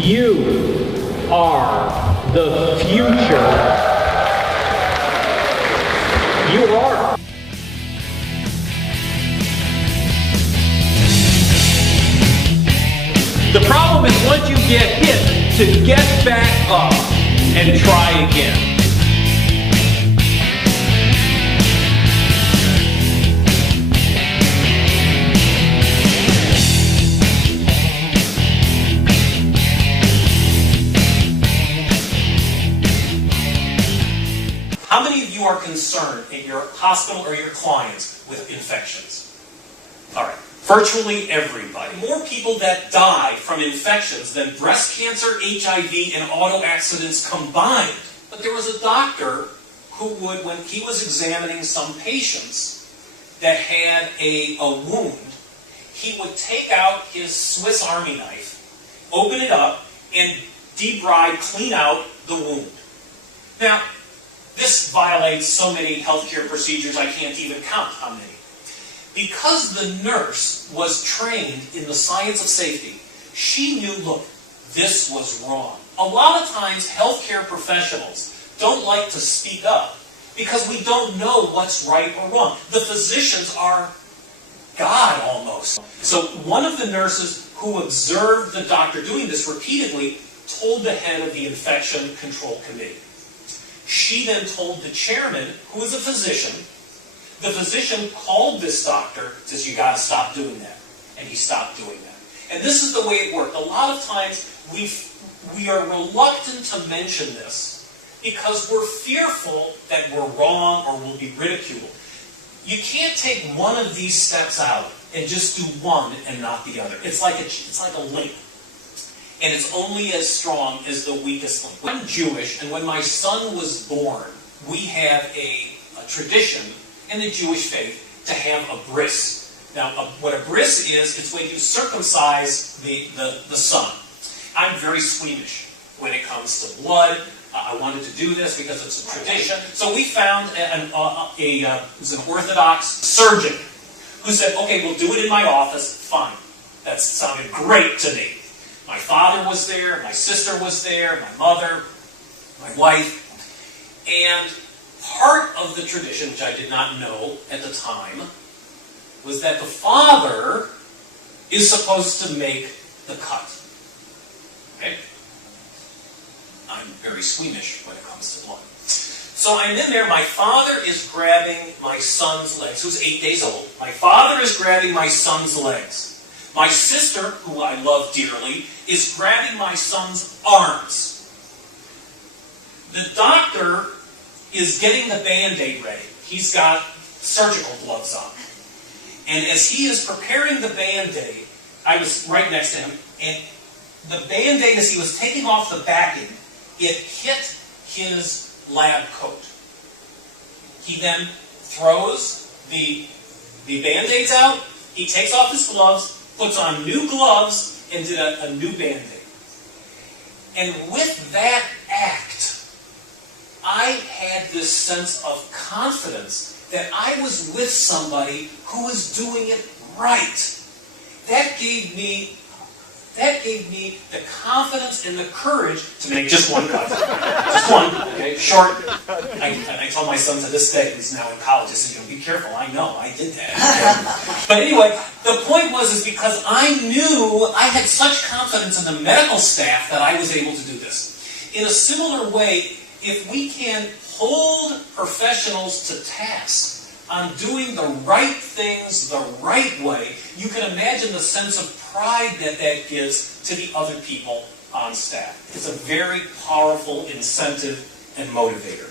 You are the future. You are. The problem is once you get hit, to get back up and try again. How many of you are concerned in your hospital or your clients with infections? All right, virtually everybody. More people that die from infections than breast cancer, HIV, and auto accidents combined. But there was a doctor who would, when he was examining some patients that had a wound, he would take out his Swiss Army knife, open it up, and debride, clean out the wound. Now, this violates so many healthcare procedures I can't even count how many. Because the nurse was trained in the science of safety, she knew, look, this was wrong. A lot of times healthcare professionals don't like to speak up because we don't know what's right or wrong. The physicians are God almost. So one of the nurses who observed the doctor doing this repeatedly told the head of the infection control committee. She then told the chairman, who was a physician. The physician called this doctor, says, you got to stop doing that. And he stopped doing that. And this is the way it worked. A lot of times we are reluctant to mention this because we're fearful that we're wrong or we'll be ridiculed. You can't take one of these steps out and just do one and not the other. It's like a link. And it's only as strong as the weakest link. I'm Jewish, and when my son was born, we have a tradition in the Jewish faith to have a bris. Now, what a bris is, it's when you circumcise the son. I'm very squeamish when it comes to blood. I wanted to do this because it's a tradition. So we found it was an Orthodox surgeon who said, okay, we'll do it in my office. Fine. That sounded great to me. My father was there, my sister was there, my mother, my wife. And part of the tradition, which I did not know at the time, was that the father is supposed to make the cut. Okay? I'm very squeamish when it comes to blood. So I'm in there, my father is grabbing my son's legs, who's 8 days old. My father is grabbing my son's legs. My sister, who I love dearly, is grabbing my son's arms. The doctor is getting the Band-Aid ready. He's got surgical gloves on. And as he is preparing the Band-Aid, I was right next to him, and the Band-Aid, as he was taking off the backing, it hit his lab coat. He then throws the Band-Aids out, he takes off his gloves, puts on new gloves, and did a new Band-Aid. And with that act, I had this sense of confidence that I was with somebody who was doing it right. That gave me the confidence and the courage to make just one cut. Just one, okay, short. I told my son to this day, he's now in college, I said, be careful, I know, I did that. But anyway, the point was because I knew I had such confidence in the medical staff that I was able to do this. In a similar way, if we can hold professionals to task on doing the right things the right way, you can imagine the sense of pride that gives to the other people on staff. It's a very powerful incentive and motivator.